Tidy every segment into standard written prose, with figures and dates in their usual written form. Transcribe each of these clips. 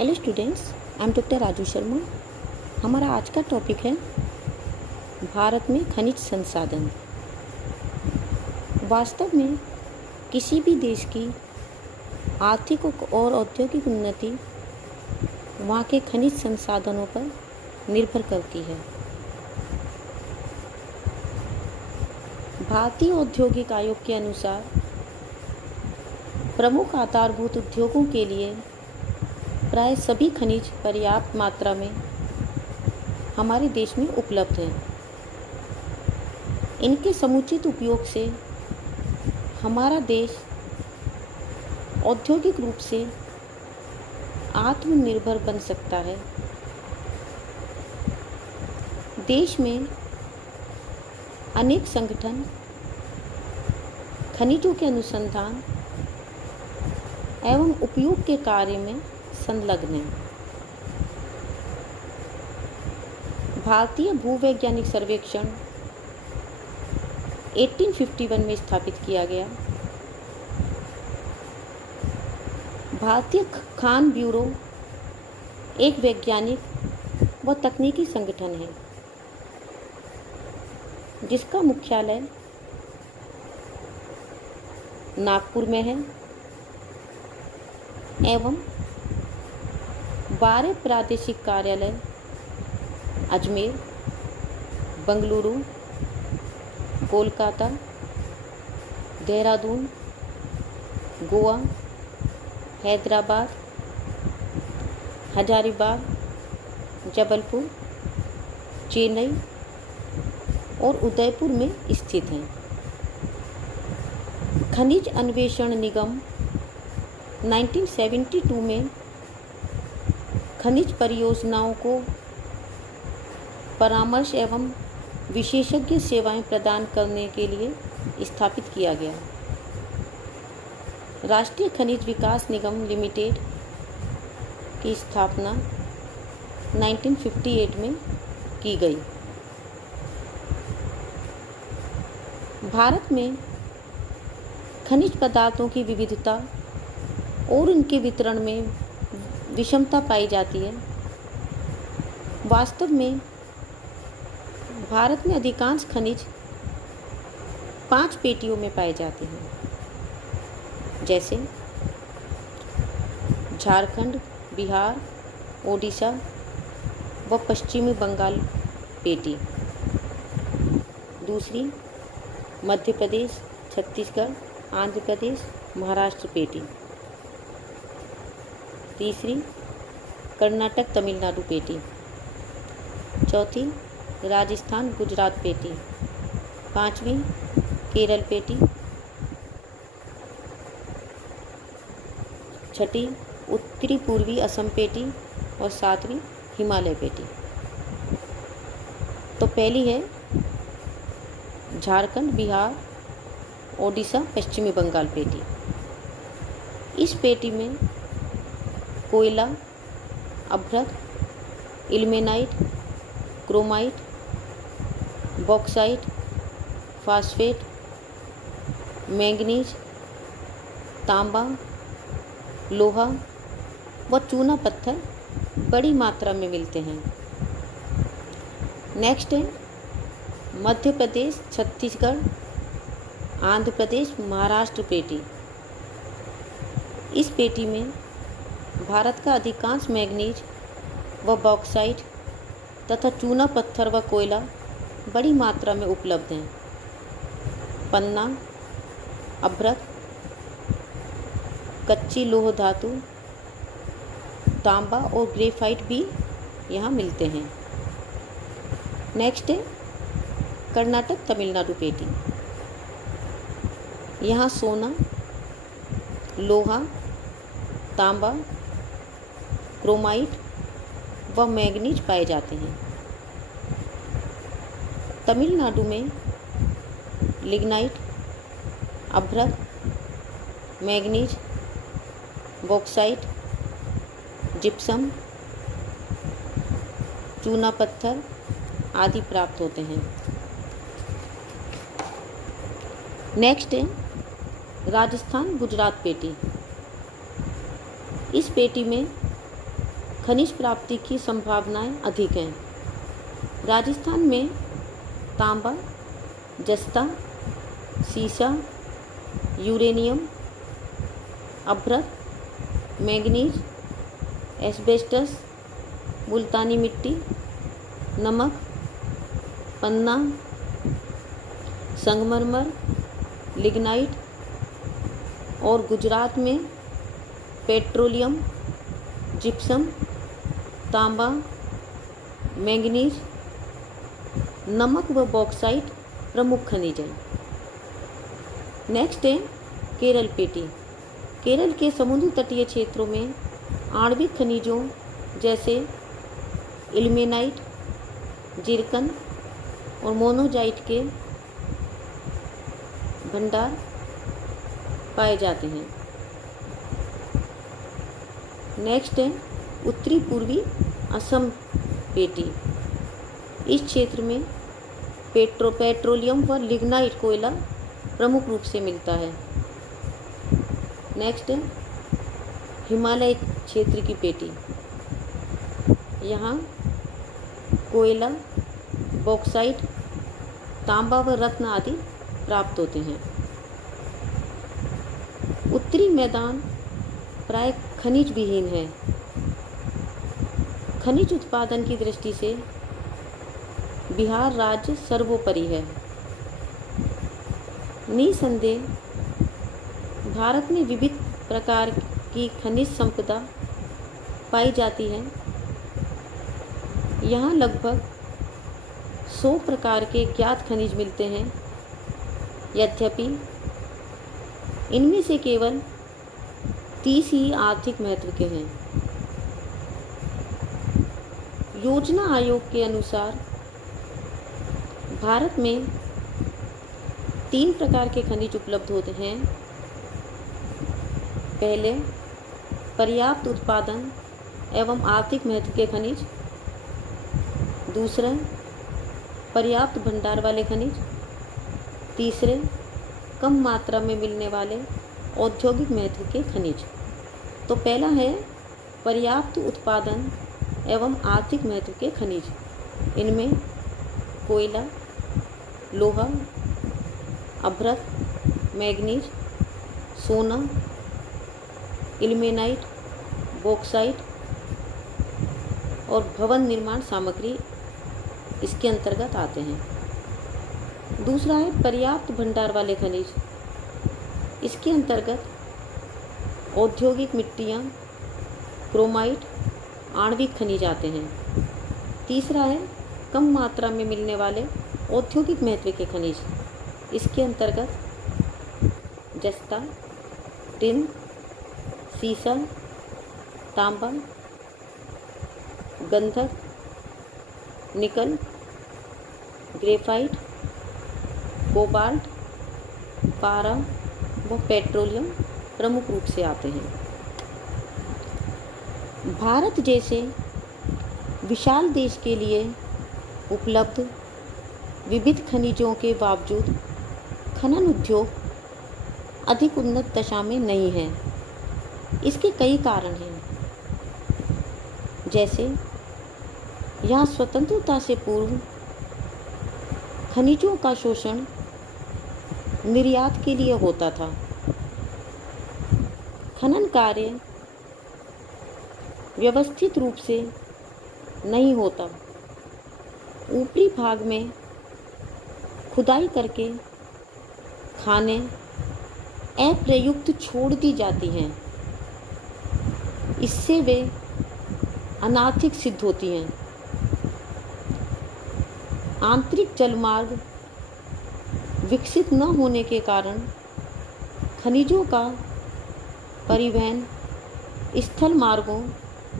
Hello students, I am doctor Raju Sharma. हमारा आज का टॉपिक है भारत में खनिज संसाधन। वास्तव में किसी भी देश की आर्थिक और औद्योगिक उन्नति वहाँ के खनिज संसाधनों पर निर्भर करती है। भारतीय औद्योगिक आयोग के अनुसार प्रमुख आधारभूत उद्योगों के लिए प्राय सभी खनिज पर्याप्त मात्रा में हमारे देश में उपलब्ध हैं। इनके समुचित उपयोग से हमारा देश औद्योगिक रूप से आत्मनिर्भर बन सकता है। देश में अनेक संगठन खनिजों के अनुसंधान एवं उपयोग के कार्य में संलग्न है। भारतीय भूवैज्ञानिक सर्वेक्षण 1851 में स्थापित किया गया। भारतीय खान ब्यूरो एक वैज्ञानिक व तकनीकी संगठन है जिसका मुख्यालय नागपुर में है एवं 12 प्रादेशिक कार्यालय अजमेर, बंगलुरु, कोलकाता, देहरादून, गोवा, हैदराबाद, हजारीबाग, जबलपुर, चेन्नई और उदयपुर में स्थित हैं। खनिज अन्वेषण निगम 1972 में खनिज परियोजनाओं को परामर्श एवं विशेषज्ञ सेवाएं प्रदान करने के लिए स्थापित किया गया। राष्ट्रीय खनिज विकास निगम लिमिटेड की स्थापना 1958 में की गई। भारत में खनिज पदार्थों की विविधता और उनके वितरण में विषमता पाई जाती है। वास्तव में भारत में अधिकांश खनिज 5 पेटियों में पाए जाते हैं, जैसे झारखंड, बिहार, ओडिशा व पश्चिमी बंगाल पेटी। दूसरी मध्य प्रदेश, छत्तीसगढ़, आंध्र प्रदेश, महाराष्ट्र पेटी। तीसरी कर्नाटक, तमिलनाडु पेटी। चौथी राजस्थान, गुजरात पेटी। पांचवी केरल पेटी। छठी उत्तरी पूर्वी असम पेटी और सातवीं हिमालय पेटी। तो पहली है झारखंड, बिहार, ओडिशा, पश्चिमी बंगाल पेटी। इस पेटी में कोयला, अभ्रक, ilmenite, chromite, bauxite, phosphate, manganese, तांबा, लोहा व चूना पत्थर बड़ी मात्रा में मिलते हैं। नेक्स्ट है मध्य प्रदेश, छत्तीसगढ़, आंध्र प्रदेश, महाराष्ट्र पेटी। इस पेटी में भारत का अधिकांश मैंगनीज व बॉक्साइट तथा चूना पत्थर व कोयला बड़ी मात्रा में उपलब्ध हैं। पन्ना, अभ्रक, कच्ची लोह धातु, तांबा और ग्रेफाइट भी यहाँ मिलते हैं। नेक्स्ट है कर्नाटक, तमिलनाडु पेटी। यहाँ सोना, लोहा, तांबा, क्रोमाइट व मैंगनीज पाए जाते हैं। तमिलनाडु में लिग्नाइट, अभ्रक, मैंगनीज, बॉक्साइट, जिप्सम, चूना पत्थर आदि प्राप्त होते हैं। नेक्स्ट है राजस्थान, गुजरात पेटी। इस पेटी में खनिज प्राप्ति की संभावनाएं अधिक हैं। राजस्थान में तांबा, जस्ता, सीसा, यूरेनियम, अभ्रक, मैंगनीज, एस्बेस्टस, मुल्तानी मिट्टी, नमक, पन्ना, संगमरमर, लिग्नाइट और गुजरात में पेट्रोलियम, जिप्सम, तांबा, मैंगनीज, नमक व बॉक्साइट प्रमुख खनिज हैं। नेक्स्ट है केरल पेटी। केरल के समुद्र तटीय क्षेत्रों में आणविक खनिजों जैसे इल्मेनाइट, जिरकन और मोनोजाइट के भंडार पाए जाते हैं। नेक्स्ट है उत्तरी पूर्वी असम पेटी। इस क्षेत्र में पेट्रोलियम व लिग्नाइट कोयला प्रमुख रूप से मिलता है। नेक्स्ट है हिमालय क्षेत्र की पेटी। यहाँ कोयला, बॉक्साइट, तांबा व रत्न आदि प्राप्त होते हैं। उत्तरी मैदान प्राय खनिज विहीन है। खनिज उत्पादन की दृष्टि से बिहार राज्य सर्वोपरि है। निसंदेह भारत में विविध प्रकार की खनिज संपदा पाई जाती है। यहाँ लगभग 100 प्रकार के ज्ञात खनिज मिलते हैं। यद्यपि इनमें से केवल 30 ही आर्थिक महत्व के हैं। योजना आयोग के अनुसार भारत में 3 प्रकार के खनिज उपलब्ध होते हैं। पहले, पर्याप्त उत्पादन एवं आर्थिक महत्व के खनिज। दूसरा, पर्याप्त भंडार वाले खनिज। तीसरे, कम मात्रा में मिलने वाले औद्योगिक महत्व के खनिज। तो पहला है पर्याप्त उत्पादन एवं आर्थिक महत्व के खनिज। इनमें कोयला, लोहा, अभ्रक, मैग्नीज, सोना, इल्मेनाइट, बॉक्साइट और भवन निर्माण सामग्री इसके अंतर्गत आते हैं। दूसरा है पर्याप्त भंडार वाले खनिज। इसके अंतर्गत औद्योगिक मिट्टियाँ, क्रोमाइट, आणविक खनिज आते हैं। तीसरा है कम मात्रा में मिलने वाले औद्योगिक महत्व के खनिज। इसके अंतर्गत जस्ता, टिन, सीसा, तांबा, गंधक, निकल, ग्रेफाइट, कोबाल्ट, पारा व पेट्रोलियम प्रमुख रूप से आते हैं। भारत जैसे विशाल देश के लिए उपलब्ध विविध खनिजों के बावजूद खनन उद्योग अधिक उन्नत दशा में नहीं है। इसके कई कारण हैं, जैसे यहाँ स्वतंत्रता से पूर्व खनिजों का शोषण निर्यात के लिए होता था। खनन कार्य व्यवस्थित रूप से नहीं होता। ऊपरी भाग में खुदाई करके खानें अप्रयुक्त छोड़ दी जाती हैं। इससे वे अनार्थिक सिद्ध होती हैं। आंतरिक जलमार्ग विकसित न होने के कारण खनिजों का परिवहन स्थल मार्गों,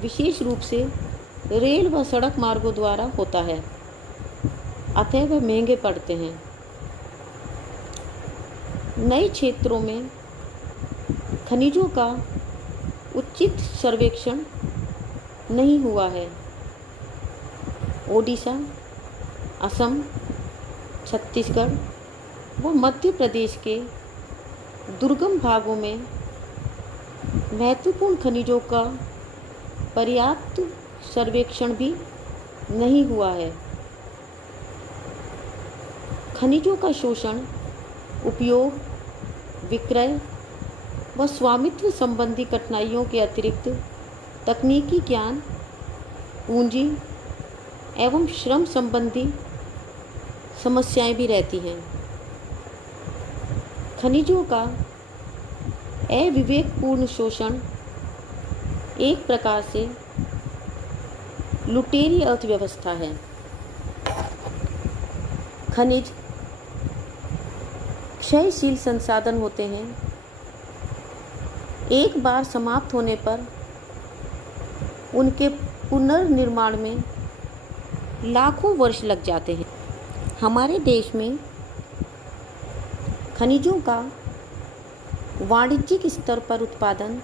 विशेष रूप से रेल व सड़क मार्गों द्वारा होता है, अतः वे महंगे पड़ते हैं। नए क्षेत्रों में खनिजों का उचित सर्वेक्षण नहीं हुआ है। ओडिशा, असम, छत्तीसगढ़ व मध्य प्रदेश के दुर्गम भागों में महत्वपूर्ण खनिजों का पर्याप्त सर्वेक्षण भी नहीं हुआ है। खनिजों का शोषण, उपयोग, विक्रय व स्वामित्व संबंधी कठिनाइयों के अतिरिक्त तकनीकी ज्ञान, पूंजी एवं श्रम संबंधी समस्याएं भी रहती हैं। खनिजों का अविवेकपूर्ण शोषण एक प्रकार से लुटेरी अर्थव्यवस्था है। खनिज क्षयशील संसाधन होते हैं। एक बार समाप्त होने पर उनके पुनर्निर्माण में लाखों वर्ष लग जाते हैं। हमारे देश में खनिजों का वाणिज्यिक स्तर पर उत्पादन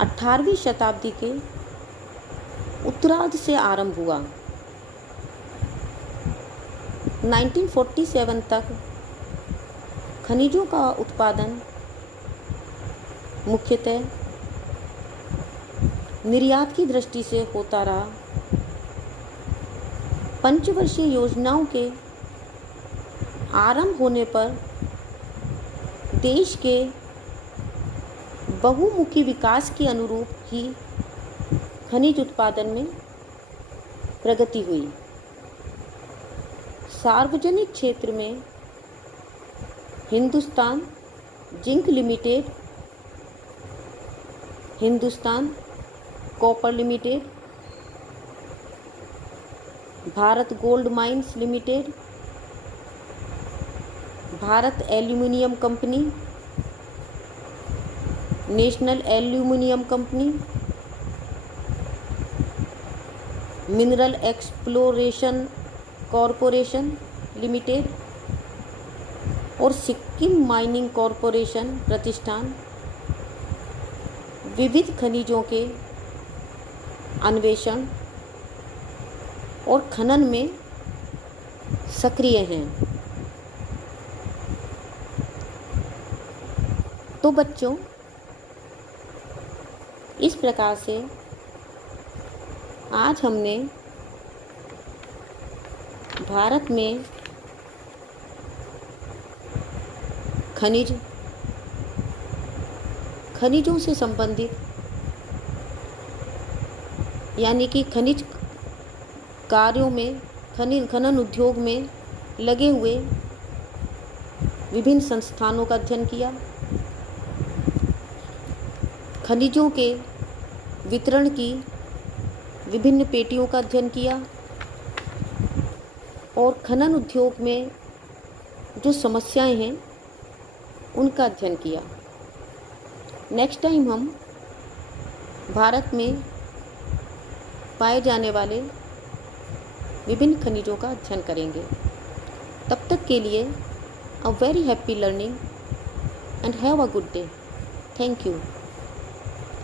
18वीं शताब्दी के उत्तरार्ध से आरंभ हुआ। 1947 तक खनिजों का उत्पादन मुख्यतः निर्यात की दृष्टि से होता रहा। पंचवर्षीय योजनाओं के आरंभ होने पर देश के बहुमुखी विकास के अनुरूप ही खनिज उत्पादन में प्रगति हुई। सार्वजनिक क्षेत्र में Hindustan zinc limited, Hindustan copper limited, Bharat gold mines limited, Bharat aluminium company, national aluminium company, mineral exploration corporation limited और सिक्किम माइनिंग कॉरपोरेशन प्रतिष्ठान विविध खनिजों के अन्वेषण और खनन में सक्रिय हैं। तो बच्चों, इस प्रकार से आज हमने भारत में खनिजों से संबंधित यानी कि खनिज कार्यों में खनन उद्योग में लगे हुए विभिन्न संस्थानों का अध्ययन किया, खनिजों के वितरण की विभिन्न पेटियों का अध्ययन किया और खनन उद्योग में जो समस्याएं हैं उनका अध्ययन किया। नेक्स्ट टाइम हम भारत में पाए जाने वाले विभिन्न खनिजों का अध्ययन करेंगे। तब तक के लिए a very happy learning and have a good day. Thank you.